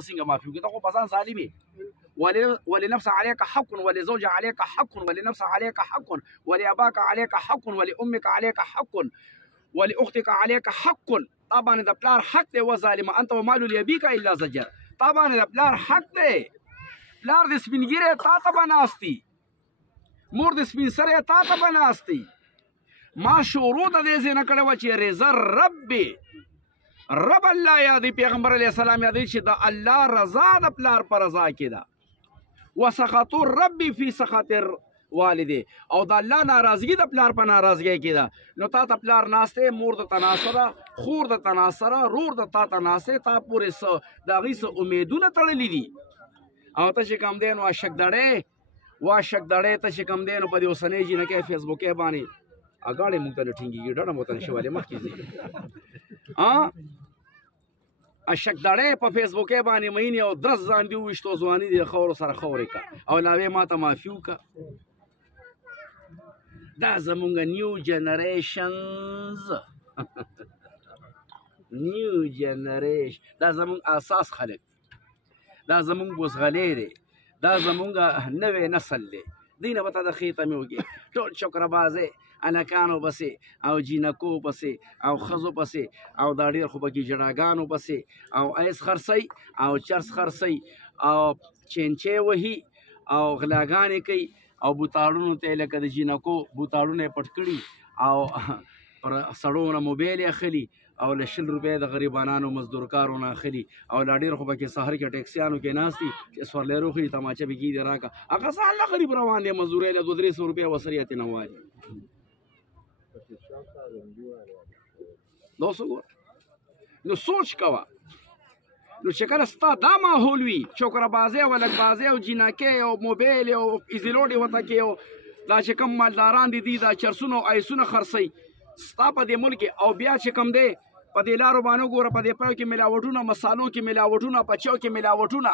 بسنګ معافي وکړي ته خو پسان ظالمي ولنفس عليك حق ولزوج عليك حق ولنفس عليك حق ولأباك عليك حق ولأمك عليك حق ولأختك عليك حق. طبعا د پلار حق دی و ظالم انت ومال لابيك الا زجر. طبعا د پلار حق دی. پلار د سپینګیره تا ته بناستي مور د سپین سره تا ته بناستي. ما شروع د دې ځنه کړو چې رضا رب الله یادی پیغمبر علیه السلام یادی چې د الله رضا د پلار پر رضا کې ده وسخط الرب فی سخط والده او د الله ناراضگی د پلار په ناراضگی کې ده. نو تا ته پلار ناسته مور د تناسره خور د تناسره رور د تا تناسه تا پورې س د غي س امیدونه تړلې دي او ته چې کم دین وا شک دړې ته چې کم دین په دې وسنې جن کې فیسبوک باندې اګاړې مونږ ته ټینګي ډډه مو ته شواله مخ کیږي اشک دړې په فیسبوک باندې مینه او 10 ځان دی وشتو ځواني دی خور سره خورې کا او لاوي ما ته معفو کا. دا زمونږ نیو جنریشنز نیو جنریشن دا زمونږ اساس خلک دا زمونږ بوزغلې دی دا زمونږ نوې نسل دی دینه به ته د خېطه مې وکړي ټول چوکرهبازې الکانو پسې او جینکو پسې او ښځو پسې او دا ډېر خو پکې جړاګانو پسې او ایس خرڅئ او چرس خرڅئ او چینچې وهي او غلاګانې کوي او بوتاړونو ته لکه د جینکو بوتاړونه یې پټ کړي او پر سړو نه موبایل یې اخلي او له 100 روپۍ د غریبانانو مزدورکارو نه اخلي او لا ډېر خو پکې سهار کې ټیکسیانو کې ناست دي چې سورلی روخلي تماچه به کېږي راکړه هغه څه الله غریب روان دی مزدورۍ له 200-300 روپۍ وسریت نه وایي نو سوچ کوه نو چې کله ستا دا ماحول وي چوکرهبازۍ او لږبازۍ او جینکۍ او موبایل او ایزیلوډې ورته کې او دا چې کوم مالداران دي دا چرسونه او ایسونه خرڅوي ستا په دې ملک او بیا چې کوم دی په دې لارو باندې ګوره په دې پیو کې ملاوټونه مسالو کې ملاوټونه په چو کې ملاوټونه